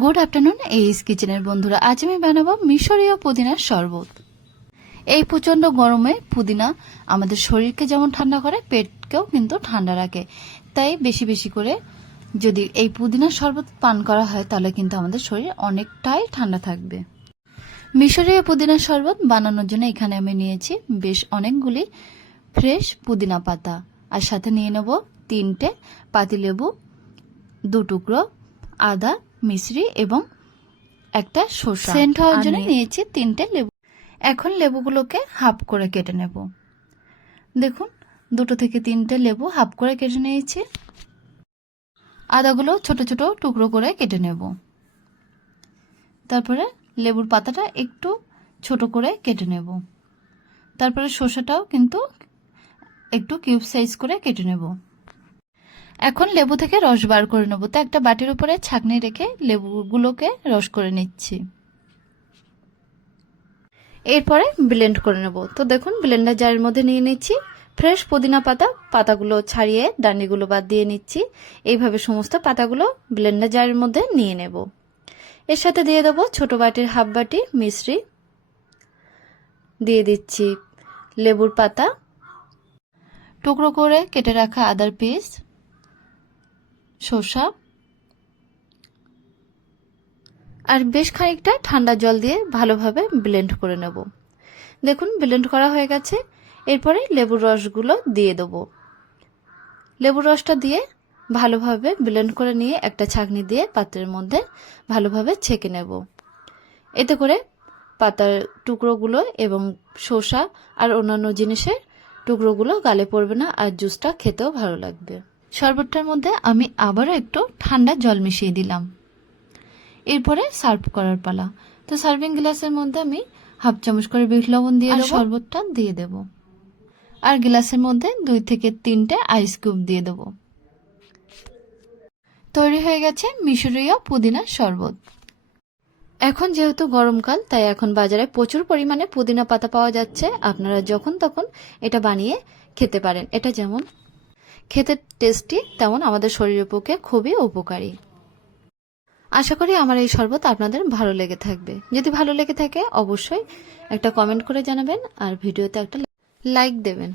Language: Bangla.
গুড আফটারনুন এইস কিচেনের বন্ধুরা। আজ আমি বানাবো মিশরীয় পুদিনার শরবত। এই প্রচণ্ড গরমে পুদিনা আমাদের শরীরকে যেমন ঠান্ডা করে, পেটকেও কিন্তু ঠান্ডা রাখে। তাই বেশি বেশি করে যদি এই পুদিনার শরবত পান করা হয়, তাহলে কিন্তু আমাদের শরীর অনেকটাই ঠান্ডা থাকবে। মিশরীয় পুদিনার শরবত বানানোর জন্য এখানে আমি নিয়েছি বেশ অনেকগুলি ফ্রেশ পুদিনা পাতা। আর সাথে নিয়ে নেব তিনটে পাতিলেবু দু টুকরো আদা মিশ্রি এবং একটা শসা। সেন্ট হওয়ার জন্য নিয়েছি তিনটে লেবু। এখন লেবুগুলোকে হাফ করে কেটে নেব। দেখুন দুটো থেকে তিনটে লেবু হাফ করে কেটে নিয়েছি। আদাগুলো ছোট ছোট টুকরো করে কেটে নেব। তারপরে লেবুর পাতাটা একটু ছোট করে কেটে নেব। তারপরে শসাটাও কিন্তু একটু কিউব সাইজ করে কেটে নেব। এখন লেবু থেকে রস বার করে নেব। তো একটা বাটির উপরে ছাকনি রেখে লেবুগুলোকে রস করে নিচ্ছি। এরপরে ব্লেন্ড করে নেব। তো দেখুন, ব্লেন্ডার জারের মধ্যে নিয়ে নিচ্ছি। ফ্রেশ পুদিনা পাতা, পাতাগুলো ছাড়িয়ে ডান্ডিগুলো বাদ দিয়ে নিচ্ছি। এইভাবে সমস্ত পাতাগুলো ব্লেন্ডার জারের মধ্যে নিয়ে নেব। এর সাথে দিয়ে দেবো ছোট বাটির হাফ বাটি মিশ্রি। দিয়ে দিচ্ছি লেবুর পাতা। টুকরো করে কেটে রাখা আদার পিস। শসা আর বেশ খানিকটা ঠান্ডা জল দিয়ে ভালোভাবে ব্লেন্ড করে নেব। দেখুন ব্লেন্ড করা হয়ে গেছে। এরপরে লেবুর রসগুলো দিয়ে দেবো। লেবুর রসটা দিয়ে ভালোভাবে ব্লেন্ড করে নিয়ে একটা ছাঁকনি দিয়ে পাত্রের মধ্যে ভালোভাবে ছেঁকে নেব। এতে করে পাতার টুকরোগুলো এবং শসা আর অন্যান্য জিনিসের টুকরোগুলো গালে পড়বে না আর জুসটা খেতেও ভালো লাগবে। শরবতটার মধ্যে আমি আবারও একটু ঠান্ডা জল মিশিয়ে দিলাম। এরপরে সার্ভ করার পালা। তো সার্ভিং গ্লাসের মধ্যে আমি হাফ চামচ করে বিট লবণ দিয়ে শরবতটা দিয়ে দেব। আর গ্লাসের মধ্যে দুই থেকে তিনটে আইস কিউব দিয়ে দেব। তৈরি হয়ে গেছে মিশরীয় পুদিনার শরবত। এখন যেহেতু গরমকাল তাই এখন বাজারে প্রচুর পরিমাণে পুদিনা পাতা পাওয়া যাচ্ছে। আপনারা যখন তখন এটা বানিয়ে খেতে পারেন। এটা যেমন খেতে টেস্টি তেমন আমাদের শরীরের পক্ষে খুবই উপকারী। আশা করি আমার এই শরবত আপনাদের ভালো লেগে থাকবে। যদি ভালো লেগে থাকে, অবশ্যই একটা কমেন্ট করে জানাবেন আর ভিডিওতে একটা লাইক দেবেন।